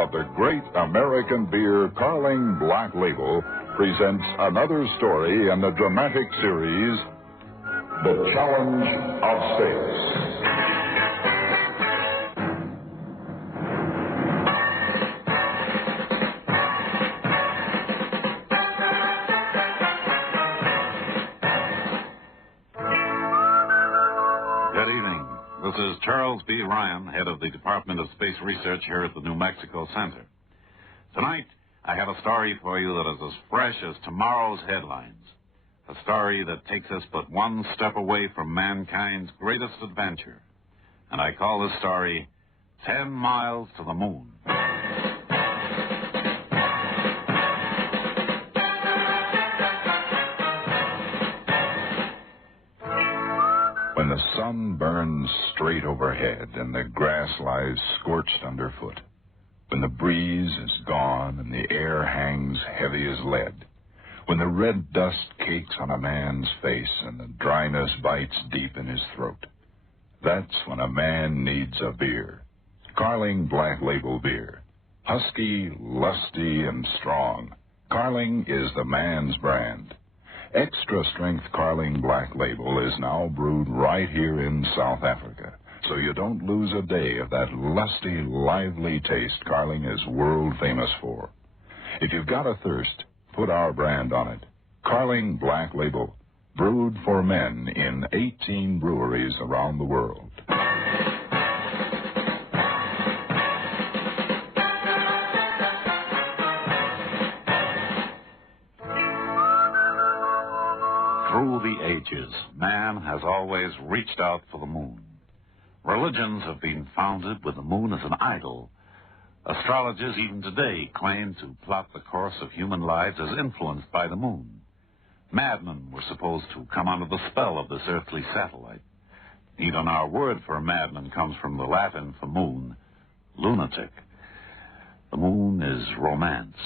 of the great American beer Carling Black Label presents another story in the dramatic series, The Challenge of Space. Good evening. This is Charles B. Ryan, head of the Department of Space Research here at the New Mexico Center. Tonight, I have a story for you that is as fresh as tomorrow's headlines. A story that takes us but one step away from mankind's greatest adventure. And I call this story 10 Miles to the Moon. When the sun burns straight overhead and the grass lies scorched underfoot, when the breeze is gone and the air hangs heavy as lead, when the red dust cakes on a man's face and the dryness bites deep in his throat, that's when a man needs a beer. Carling Black Label beer. Husky, lusty, and strong. Carling is the man's brand. Extra-strength Carling Black Label is now brewed right here in South Africa, so you don't lose a day of that lusty, lively taste Carling is world famous for. If you've got a thirst, put our brand on it. Carling Black Label, brewed for men in 18 breweries around the world. Through the ages, man has always reached out for the moon. Religions have been founded with the moon as an idol. Astrologers even today claim to plot the course of human lives as influenced by the moon. Madmen were supposed to come under the spell of this earthly satellite. Even our word for madman comes from the Latin for moon, lunatic. The moon is romance,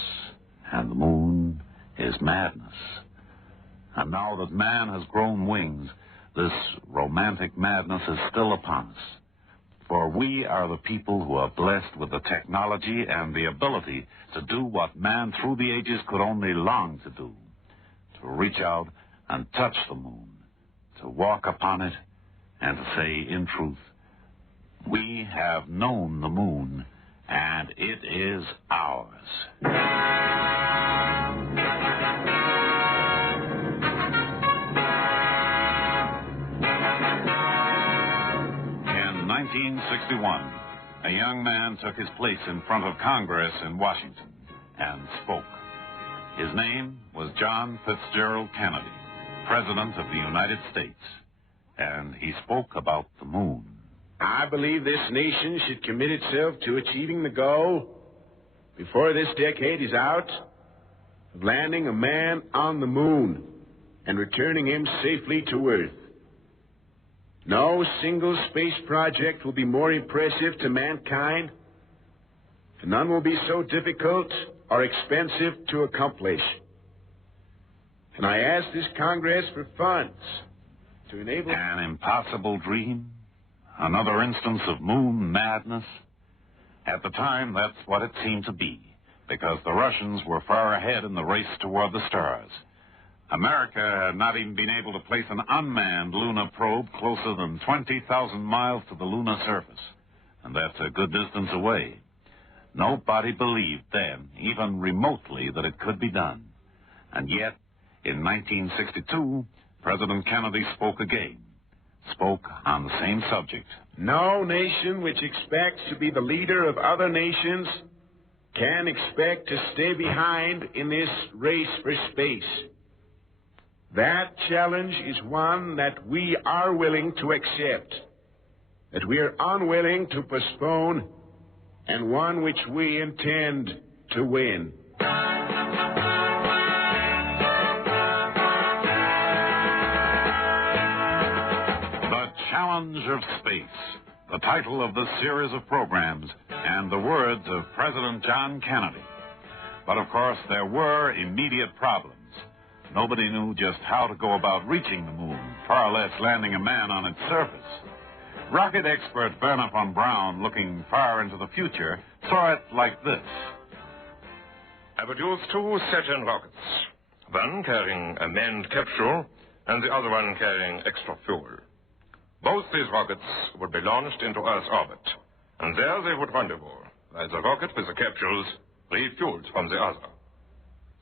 and the moon is madness. And now that man has grown wings, this romantic madness is still upon us. For we are the people who are blessed with the technology and the ability to do what man through the ages could only long to do. To reach out and touch the moon, to walk upon it, and to say in truth, we have known the moon, and it is ours. In 1961, a young man took his place in front of Congress in Washington and spoke. His name was John Fitzgerald Kennedy, President of the United States, and he spoke about the moon. I believe this nation should commit itself to achieving the goal, before this decade is out, of landing a man on the moon and returning him safely to Earth. No single space project will be more impressive to mankind, and none will be so difficult or expensive to accomplish. And I ask this Congress for funds to enable... An impossible dream? Another instance of moon madness? At the time, that's what it seemed to be, because the Russians were far ahead in the race toward the stars. America had not even been able to place an unmanned lunar probe closer than 20,000 miles to the lunar surface, and that's a good distance away. Nobody believed then, even remotely, that it could be done. And yet, in 1962, President Kennedy spoke again, spoke on the same subject. No nation which expects to be the leader of other nations can expect to stay behind in this race for space. That challenge is one that we are willing to accept, that we are unwilling to postpone, and one which we intend to win. The Challenge of Space, the title of this series of programs, and the words of President John Kennedy. But of course, there were immediate problems. Nobody knew just how to go about reaching the moon, far less landing a man on its surface. Rocket expert Werner von Braun, looking far into the future, saw it like this. I produced 2 Saturn rockets, one carrying a manned capsule and the other one carrying extra fuel. Both these rockets would be launched into Earth's orbit, and there they would rendezvous, while the rocket with the capsules refueled from the other.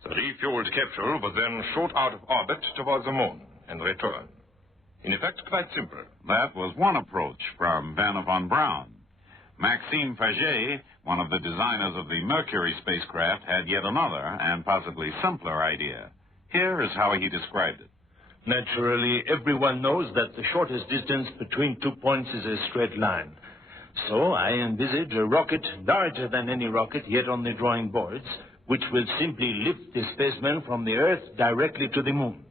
The refueled capsule would then shoot out of orbit toward the moon and return. In effect, quite simple. That was one approach from Werner von Braun. Maxime Faget, one of the designers of the Mercury spacecraft, had yet another and possibly simpler idea. Here is how he described it. Naturally, everyone knows that the shortest distance between 2 points is a straight line. So I envisage a rocket larger than any rocket yet on the drawing boards, which will simply lift the spaceman from the Earth directly to the moon.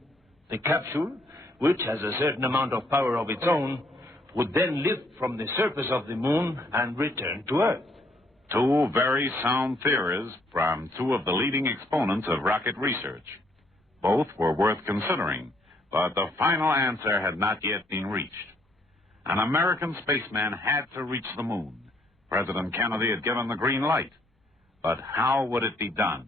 The capsule, which has a certain amount of power of its own, would then lift from the surface of the moon and return to Earth. 2 very sound theories from 2 of the leading exponents of rocket research. Both were worth considering, but the final answer had not yet been reached. An American spaceman had to reach the moon. President Kennedy had given the green light. But how would it be done?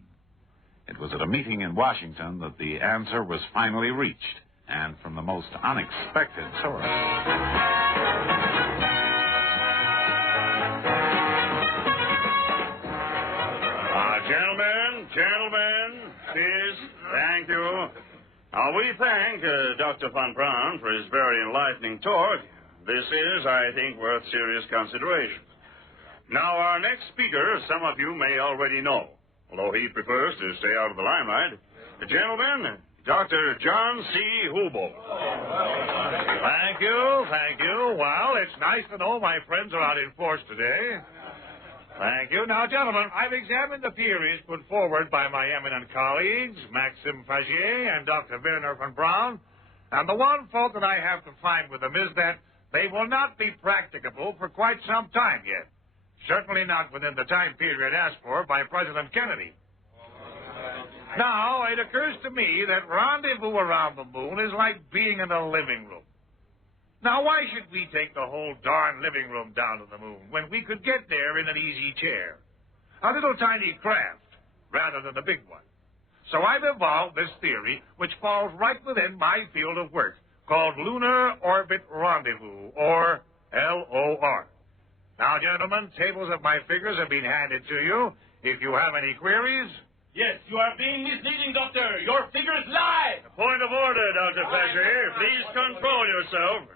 It was at a meeting in Washington that the answer was finally reached, and from the most unexpected source. Gentlemen, please, thank you. We thank Dr. von Braun for his very enlightening talk. This is, I think, worth serious consideration. Now, our next speaker, some of you may already know, although he prefers to stay out of the limelight. Gentlemen, Dr. John C. Hubolt. Thank you. Well, it's nice to know my friends are out in force today. Thank you. Now, gentlemen, I've examined the theories put forward by my eminent colleagues, Maxime Faget and Dr. Werner von Braun, and the one fault that I have to find with them is that they will not be practicable for quite some time yet. Certainly not within the time period asked for by President Kennedy. Now, it occurs to me that rendezvous around the moon is like being in a living room. Now, why should we take the whole darn living room down to the moon when we could get there in an easy chair? A little tiny craft, rather than a big one. So I've evolved this theory, which falls right within my field of work, called Lunar Orbit Rendezvous, or LOR. Now, gentlemen, tables of my figures have been handed to you. If you have any queries... Yes, you are being misleading, Doctor. Your figures lie. Point of order, Dr. Faget. Please control yourself.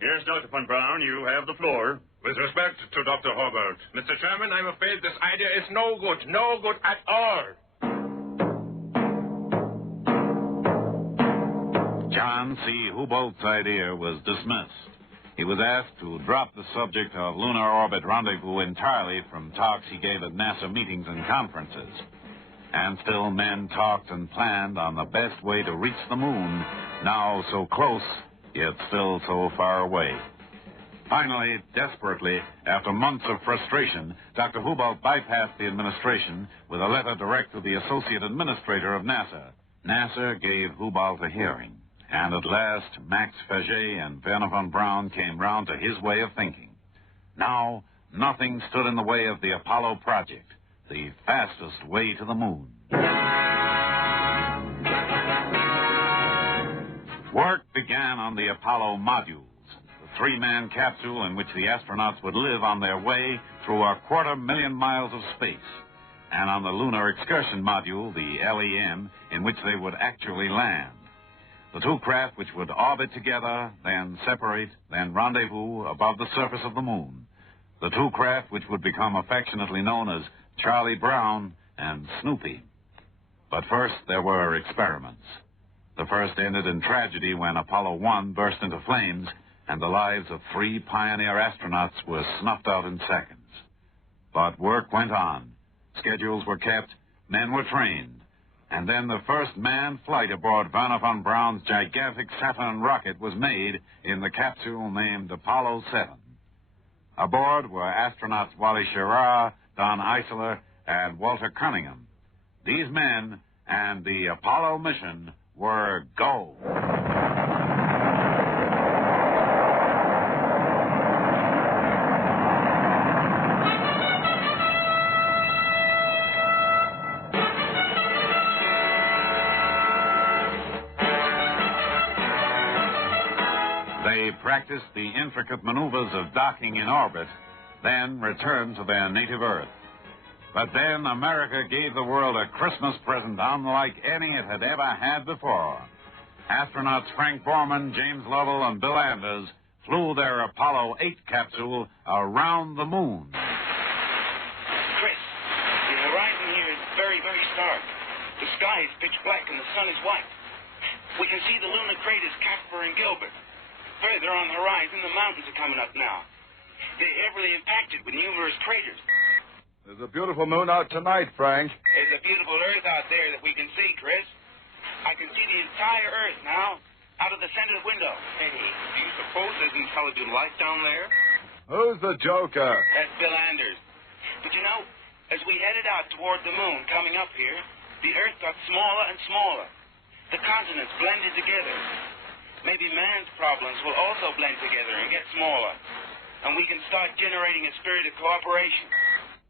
Yes, Dr. von Braun, you have the floor. With respect to Dr. Hubolt, Mr. Chairman, I'm afraid this idea is no good at all. John C. Hubolt's idea was dismissed. He was asked to drop the subject of lunar orbit rendezvous entirely from talks he gave at NASA meetings and conferences. And still men talked and planned on the best way to reach the moon, now so close, yet still so far away. Finally, desperately, after months of frustration, Dr. Hubolt bypassed the administration with a letter direct to the Associate Administrator of NASA. NASA gave Hubolt a hearing, and at last, Max Faget and Werner von Braun came round to his way of thinking. Now, nothing stood in the way of the Apollo project, the fastest way to the moon. Work began on the Apollo modules, the 3-man capsule in which the astronauts would live on their way through 250,000 miles of space, and on the Lunar Excursion Module, the LEM, in which they would actually land. The 2 craft which would orbit together, then separate, then rendezvous above the surface of the moon. The 2 craft which would become affectionately known as Charlie Brown and Snoopy. But first, there were experiments. The first ended in tragedy when Apollo 1 burst into flames and the lives of 3 pioneer astronauts were snuffed out in seconds. But work went on. Schedules were kept, men were trained, and then the first manned flight aboard Werner von Braun's gigantic Saturn rocket was made in the capsule named Apollo 7. Aboard were astronauts Wally Schirra, Don Eisler, and Walter Cunningham. These men and the Apollo mission were go. practiced the intricate maneuvers of docking in orbit, then returned to their native Earth. But then America gave the world a Christmas present unlike any it had ever had before. Astronauts Frank Borman, James Lovell, and Bill Anders flew their Apollo 8 capsule around the moon. Chris, the horizon here is very, very stark. The sky is pitch black and the sun is white. We can see the lunar craters Casper and Gilbert. Further on the horizon, the mountains are coming up now. They're heavily impacted with numerous craters. There's a beautiful moon out tonight, Frank. There's a beautiful Earth out there that we can see, Chris. I can see the entire Earth now, out of the center window. Hey, do you suppose there's intelligent life down there? Who's the joker? That's Bill Anders. But you know, as we headed out toward the moon coming up here, the Earth got smaller and smaller. The continents blended together. Maybe man's problems will also blend together and get smaller. And we can start generating a spirit of cooperation.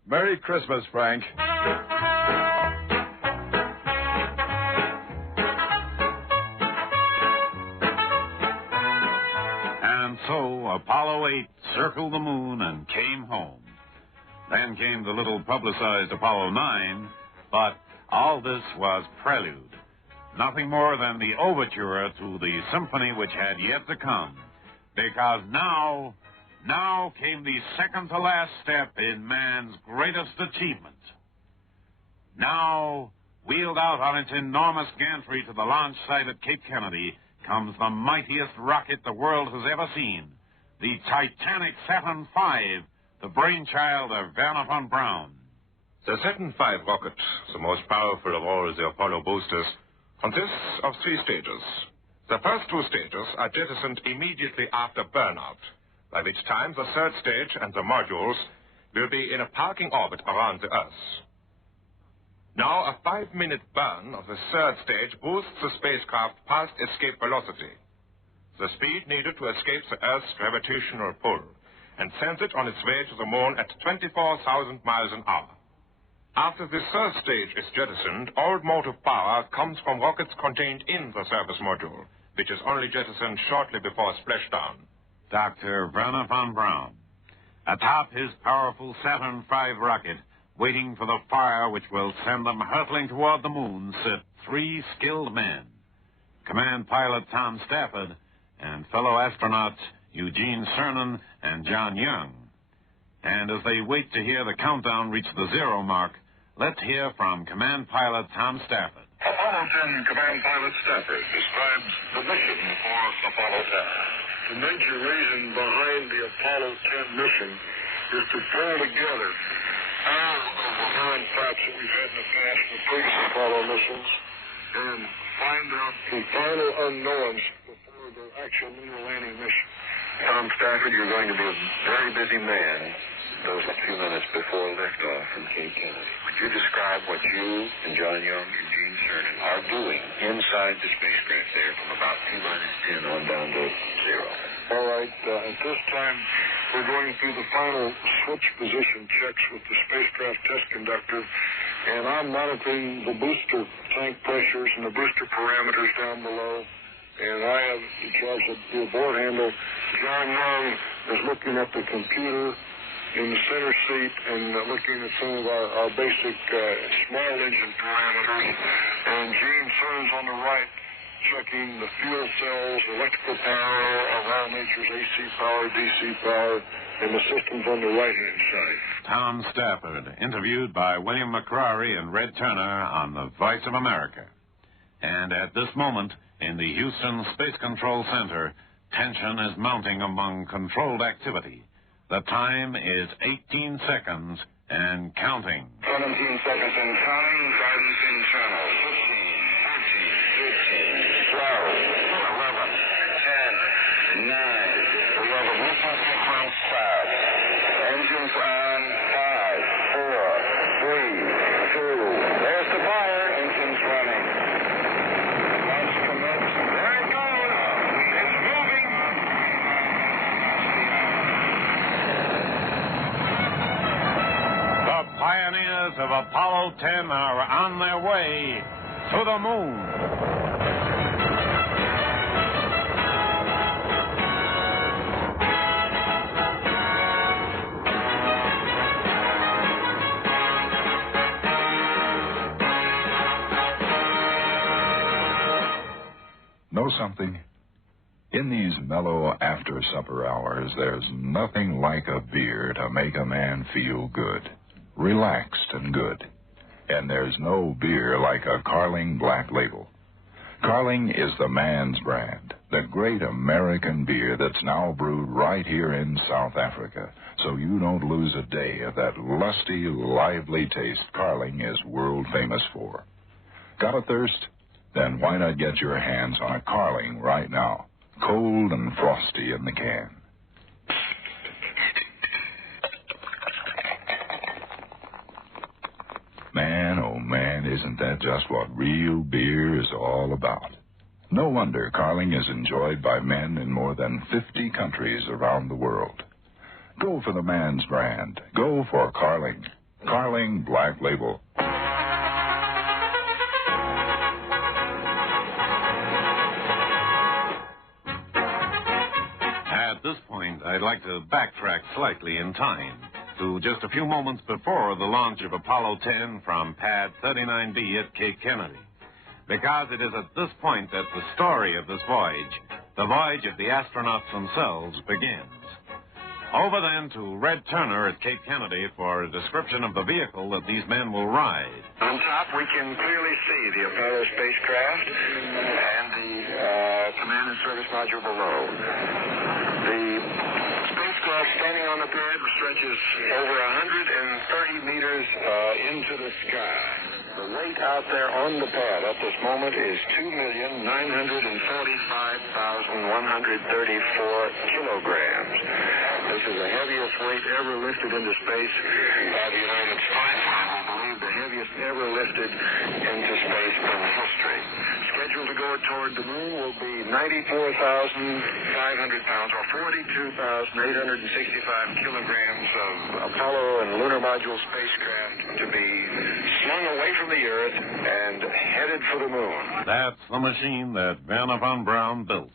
Merry Christmas, Frank. And so Apollo 8 circled the moon and came home. Then came the little publicized Apollo 9, but all this was prelude. Nothing more than the overture to the symphony which had yet to come. Because now came the second to last step in man's greatest achievement. Now, wheeled out on its enormous gantry to the launch site at Cape Kennedy, comes the mightiest rocket the world has ever seen, the Titanic Saturn V, the brainchild of Wernher von Braun. The Saturn V rocket, the most powerful of all the Apollo boosters, consists of 3 stages. The first 2 stages are jettisoned immediately after burnout, by which time the third stage and the modules will be in a parking orbit around the Earth. Now, a 5-minute burn of the third stage boosts the spacecraft past escape velocity, the speed needed to escape the Earth's gravitational pull, and sends it on its way to the moon at 24,000 miles an hour. After the third stage is jettisoned, all motive power comes from rockets contained in the service module, which is only jettisoned shortly before splashdown. Dr. Wernher von Braun, atop his powerful Saturn V rocket, waiting for the fire which will send them hurtling toward the moon, sit 3 skilled men. Command pilot Tom Stafford and fellow astronauts Eugene Cernan and John Young. And as they wait to hear the countdown reach the 0 mark, let's hear from Command Pilot Tom Stafford. Apollo 10 Command Pilot Stafford describes the mission for Apollo 10. The major reason behind the Apollo 10 mission is to pull together all of the known facts that we've had in the past in the previous Apollo missions and find out the final unknowns before the actual lunar landing mission. Tom Stafford, you're going to be a very busy man those few minutes before liftoff from Cape Kennedy. Would you describe what you and John Young and Gene Cernan are doing inside the spacecraft there from about T-10 on down to 0? All right. At this time, we're going through the final switch position checks with the spacecraft test conductor, and I'm monitoring the booster tank pressures and the booster parameters down below. And I have in charge of the board handle. John Young is looking at the computer in the center seat and looking at some of our basic small engine parameters. And Gene Cernan's on the right, checking the fuel cells, electrical power, around nature's AC power, DC power, and the systems on the right-hand side. Tom Stafford, interviewed by William McCrary and Red Turner on the Voice of America. And at this moment, in the Houston Space Control Center, tension is mounting among controlled activity. The time is 18 seconds and counting. 17 seconds and counting. Guidance in channel. 15, 13, 15, 12, 11, 10, 9, 11. Mission sequence start. Engines on 5, 4, 3, 2. There's the fire. Engines running. Launch commenced. There it goes. It's moving. The pioneers of Apollo 10 are on their way to the moon. something? In these mellow after-supper hours, there's nothing like a beer to make a man feel good, relaxed and good. And there's no beer like a Carling Black Label. Carling is the man's brand, the great American beer that's now brewed right here in South Africa, so you don't lose a day of that lusty, lively taste Carling is world famous for. Got a thirst? Then why not get your hands on a Carling right now, cold and frosty in the can. Man, oh man, isn't that just what real beer is all about? No wonder Carling is enjoyed by men in more than 50 countries around the world. Go for the man's brand. Go for Carling. Carling Black Label. At this point, I'd like to backtrack slightly in time to just a few moments before the launch of Apollo 10 from Pad 39B at Cape Kennedy. Because it is at this point that the story of this voyage, the voyage of the astronauts themselves, begins. Over then to Red Turner at Cape Kennedy for a description of the vehicle that these men will ride. On top, we can clearly see the Apollo spacecraft and the command and service module below. The spacecraft standing on the pad stretches over 130 meters into the sky. The weight out there on the pad at this moment is 2,945,134 kilograms. This is the heaviest weight ever lifted into space by the United States, and we believe the heaviest ever lifted into space in history. Scheduled to go toward the moon will be 94,500 pounds, or 42,865 kilograms of Apollo and lunar module spacecraft to be slung away from the Earth and headed for the moon. That's the machine that Werner von Braun built.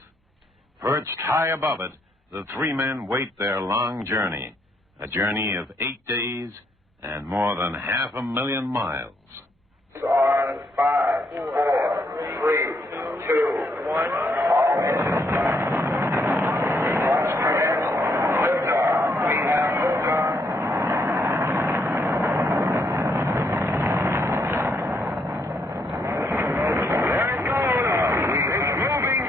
Perched high above it, the three men wait their long journey, a journey of 8 days and more than 500,000 miles. On 5, 4, 3, 2, 1. All engines start. Launch commence. Liftoff. We have liftoff. There it goes. It's moving.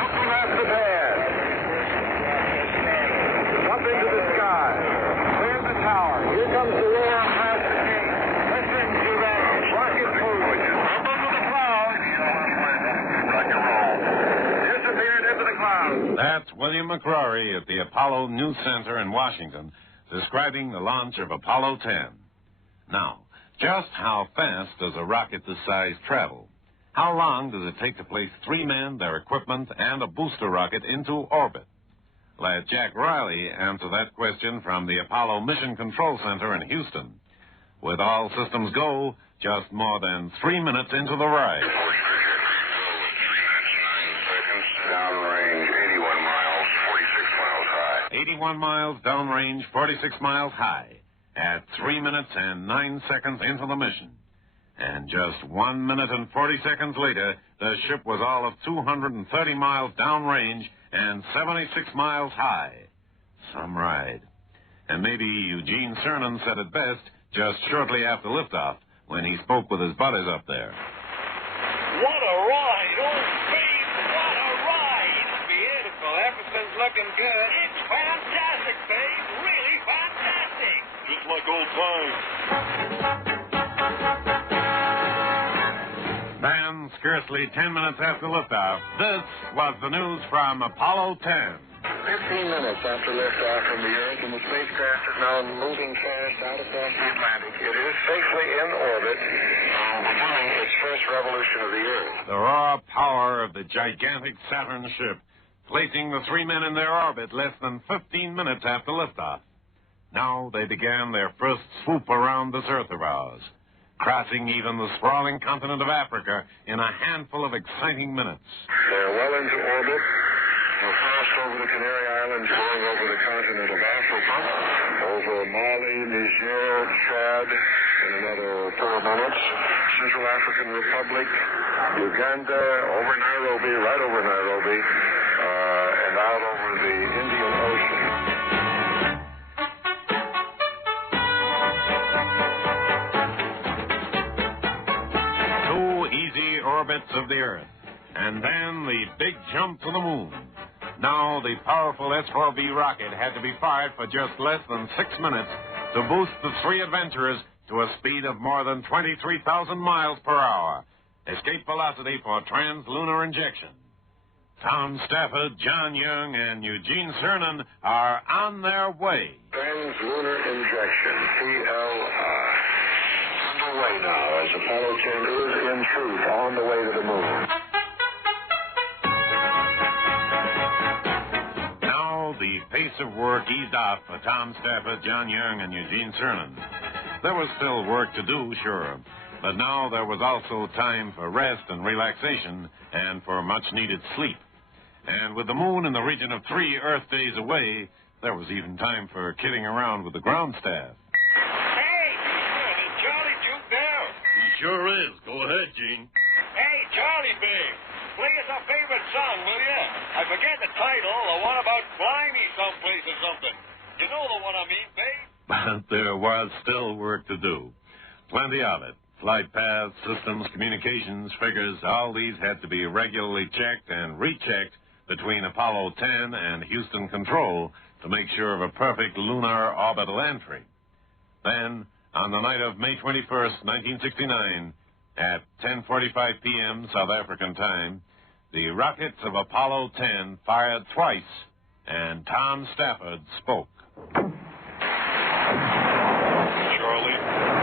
Up past the pad. Up into the sky. There's the tower. Here comes the roar past the gate. Listen to that rocket move. Up into the clouds. Rock and roll. Disappeared into the clouds. That's William McCrory at the Apollo News Center in Washington describing the launch of Apollo 10. Now, just how fast does a rocket this size travel? How long does it take to place three men, their equipment, and a booster rocket into orbit? Let Jack Riley answer that question from the Apollo Mission Control Center in Houston. With all systems go, just more than 3 minutes into the ride. 3 minutes, 9 seconds. Downrange, 81 miles, 46 miles high. 81 miles downrange, 46 miles high, at 3 minutes and 9 seconds into the mission. And just 1 minute and 40 seconds later, the ship was all of 230 miles downrange and 76 miles high. Some ride. And maybe Eugene Cernan said it best just shortly after liftoff when he spoke with his buddies up there. What a ride! Oh, babe, what a ride! Beautiful. Everything's looking good. It's fantastic, babe. Really fantastic. Just like old times. Then, scarcely 10 minutes after liftoff, this was the news from Apollo 10. 15 minutes after liftoff from the Earth, and the spacecraft is now moving fast out across the Atlantic. It is safely in orbit and beginning its first revolution of the Earth. The raw power of the gigantic Saturn ship, placing the three men in their orbit less than 15 minutes after liftoff. Now they began their first swoop around this Earth of ours, crossing even the sprawling continent of Africa in a handful of exciting minutes. They're well into orbit. They'll pass over the Canary Islands, going over the continent of Africa, over Mali, Niger, Chad, in another 4 minutes. Central African Republic, Uganda, over Nairobi, right over Nairobi, and out over the Indian Ocean. Orbits of the Earth, and then the big jump to the moon. Now the powerful S-4V rocket had to be fired for just less than 6 minutes to boost the three adventurers to a speed of more than 23,000 miles per hour, escape velocity for translunar injection. Tom Stafford, John Young, and Eugene Cernan are on their way. Translunar injection, TLI. Underway now as Apollo 10 is in truth on the way to the moon. Now the pace of work eased out for Tom Stafford, John Young, and Eugene Cernan. There was still work to do, sure, but now there was also time for rest and relaxation and for much-needed sleep. And with the moon in the region of 3 Earth days away, there was even time for kidding around with the ground staff. Sure is. Go ahead, Gene. Hey, Charlie Big, play us our favorite song, will you? I forget the title, the one about flying me someplace or something. You know the one I mean, Big? But there was still work to do. Plenty of it. Flight paths, systems, communications, figures, all these had to be regularly checked and rechecked between Apollo 10 and Houston Control to make sure of a perfect lunar orbital entry. Then, on the night of May 21st, 1969, at 10:45 p.m. South African time, the rockets of Apollo 10 fired twice, and Tom Stafford spoke. Charlie,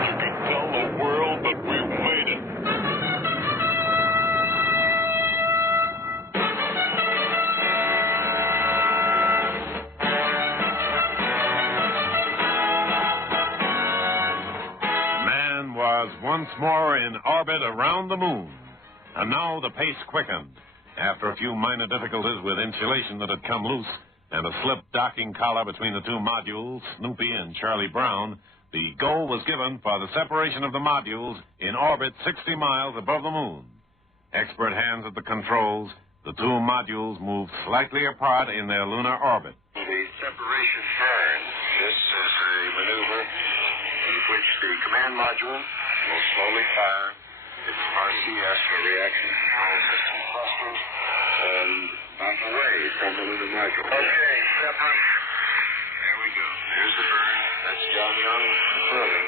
you can tell the world that we've made it. Was once more in orbit around the moon, and now the pace quickened. After a few minor difficulties with insulation that had come loose and a slipped docking collar between the two modules, Snoopy and Charlie Brown, the go was given for the separation of the modules in orbit 60 miles above the moon. Expert hands at the controls, the two modules moved slightly apart in their lunar orbit. The separation burn. This is a maneuver in which the command module will slowly fire its RCS for reaction control system clusters and back away from the lunar module. Okay, separation. There we go. There's the burn. That's John Young confirming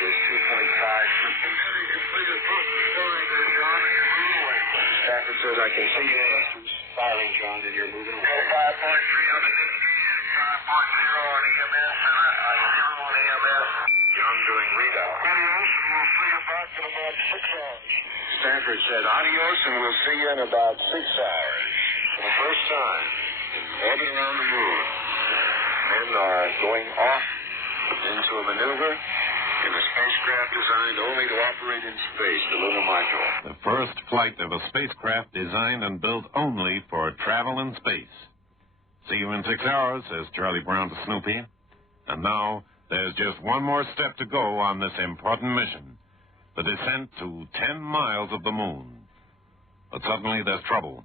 his 2.5 system. Completed process firing there, John, and you're moving away. Stafford says I can see your clusters firing, John, and you're moving away. 5.3 on the Nifty and 5.0 on EMS and 0 on EMS. Young doing readout. Adios, and we'll see you back in about 6 hours. Stafford said adios, and we'll see you in about 6 hours. For the first time, in orbit around the moon, men are going off into a maneuver in a spacecraft designed only to operate in space, the lunar module. The first flight of a spacecraft designed and built only for travel in space. See you in 6 hours, says Charlie Brown to Snoopy. And now, there's just one more step to go on this important mission, the descent to 10 miles of the moon. But suddenly there's trouble.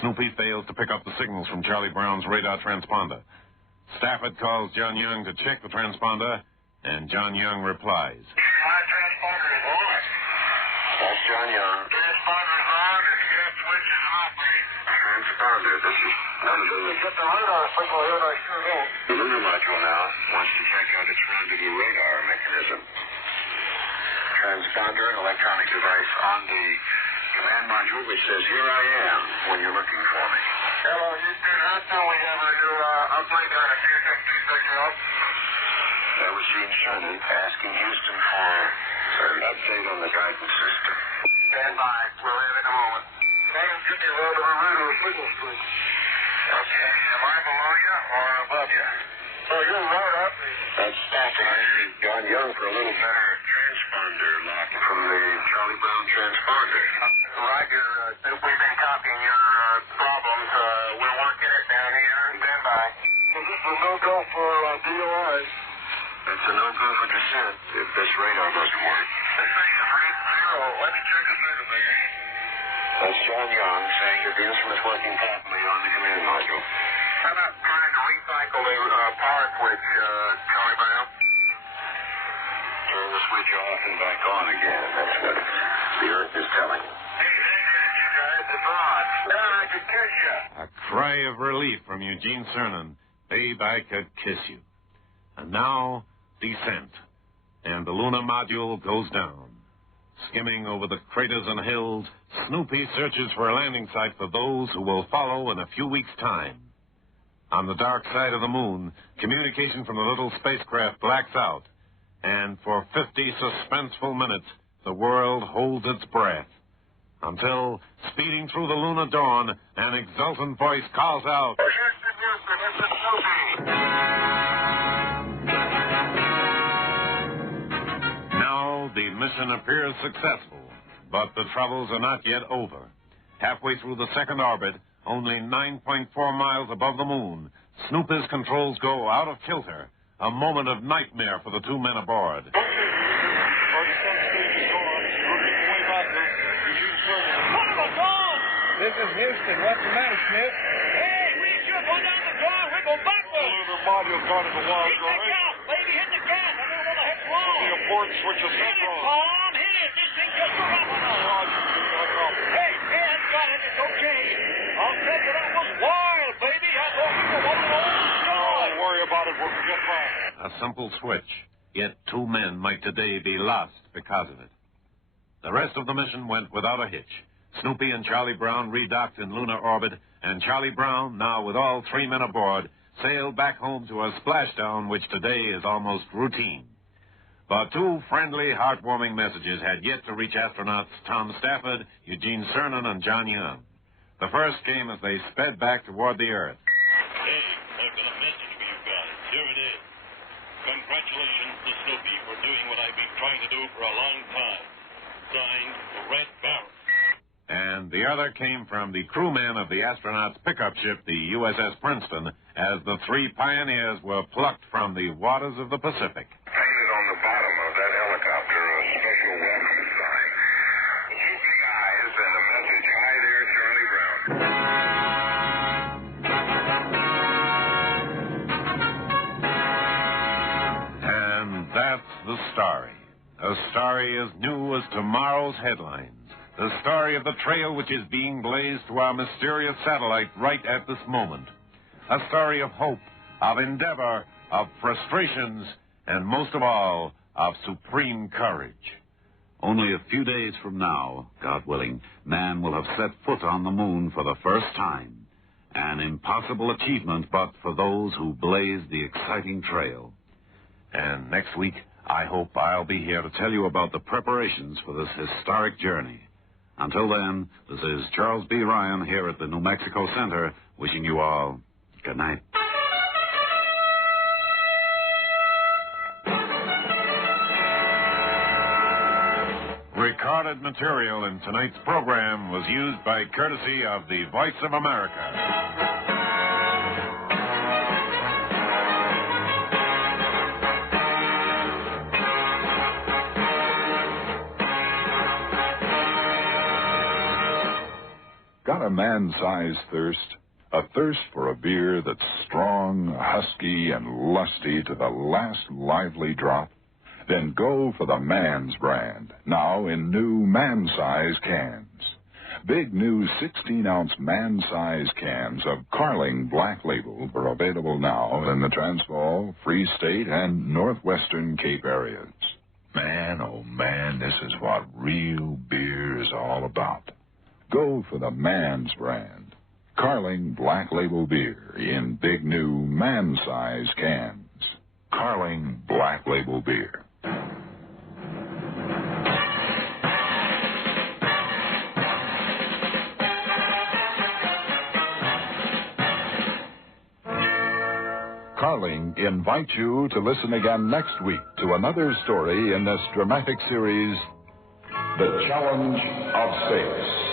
Snoopy fails to pick up the signals from Charlie Brown's radar transponder. Stafford calls John Young to check the transponder, and John Young replies. My transponder is on. That's John Young. Transponder is on, and the jet switch is operating. Transponder, this is none of the... Get the radar signal here, I sure don't. The lunar module now wants to check out its rendezvous radar mechanism. Transponder, an electronic device on the command module which says, here I am, when you're looking for me. Hello, Houston. How soon we have a new upgrade on a QTech 260? That was Gene Cernan asking Houston for an update on the guidance system. Stand by. We'll have it in a moment. Get me around to the radar signal stream. Okay. Am I below you or above you? So you're right up. That's Stafford. I need John Young for a little better transponder lock from the Charlie Brown transponder. Roger. We've been copying your problems. We're working it down here. Stand by. This is a no-go for DOI. That's It's a no good for descent if this radar doesn't work. This thing is rate 0. Let me check the circuitry. That's John Young saying that the instrument's working properly on the command module. How about trying to recycle the power switch, Charlie Brown? Turn the switch off and back on again. That's what the Earth is telling you. You guys, it's on. Now I can kiss you. A cry of relief from Eugene Cernan. Babe, I could kiss you. And now, descent. And the lunar module goes down. Skimming over the craters and hills, Snoopy searches for a landing site for those who will follow in a few weeks' time. On the dark side of the moon, communication from the little spacecraft blacks out. And for 50 suspenseful minutes, the world holds its breath. Until, speeding through the lunar dawn, an exultant voice calls out, Houston, this is Snoopy. Now the mission appears successful, but the troubles are not yet over. Halfway through the second orbit, only 9.4 miles above the moon, Snoopy's controls go out of kilter, a moment of nightmare for the two men aboard. This is Houston. What's the matter, Smith? Hey, we ain't sure going down the draw. We're going backwards. The module got in the wild Hit the gas, baby. Hit the gas. I don't know what the heck's wrong. The abort switch is Hit it, wrong. Tom. Hit it. This thing just went up on us. Hey, I've got it. It's okay. I'll tell you, that was wild, baby. I thought we were one of those stars. Don't worry about it. We'll get back. A simple switch, yet two men might today be lost because of it. The rest of the mission went without a hitch. Snoopy and Charlie Brown redocked in lunar orbit, and Charlie Brown, now with all three men aboard, sailed back home to a splashdown which today is almost routine. But two friendly, heartwarming messages had yet to reach astronauts Tom Stafford, Eugene Cernan, and John Young. The first came as they sped back toward the Earth. Hey, I've got a message for you guys. Here it is. Congratulations to Snoopy for doing what I've been trying to do for a long time. Signed, Red Barrett. And the other came from the crewman of the astronauts' pickup ship, the USS Princeton, as the three pioneers were plucked from the waters of the Pacific. Painted on the bottom of that helicopter a special welcome sign. Two big eyes and a message, "Hi there, Charlie Brown." And that's the story. A story as new as tomorrow's headlines. The story of the trail which is being blazed to our mysterious satellite right at this moment. A story of hope, of endeavor, of frustrations, and most of all, of supreme courage. Only a few days from now, God willing, man will have set foot on the moon for the first time. An impossible achievement, but for those who blaze the exciting trail. And next week, I hope I'll be here to tell you about the preparations for this historic journey. Until then, this is Charles B. Ryan here at the New Mexico Center, wishing you all good night. Recorded material in tonight's program was used by courtesy of the Voice of America. Got a man-sized thirst? A thirst for a beer that's strong, husky, and lusty to the last lively drop? Then go for the Man's brand, now in new man-size cans. Big new 16-ounce man-size cans of Carling Black Label are available now in the Transvaal, Free State, and Northwestern Cape areas. Man, oh man, this is what real beer is all about. Go for the Man's brand. Carling Black Label beer in big new man-size cans. Carling Black Label beer. Carling invites you to listen again next week to another story in this dramatic series, The Challenge of Space.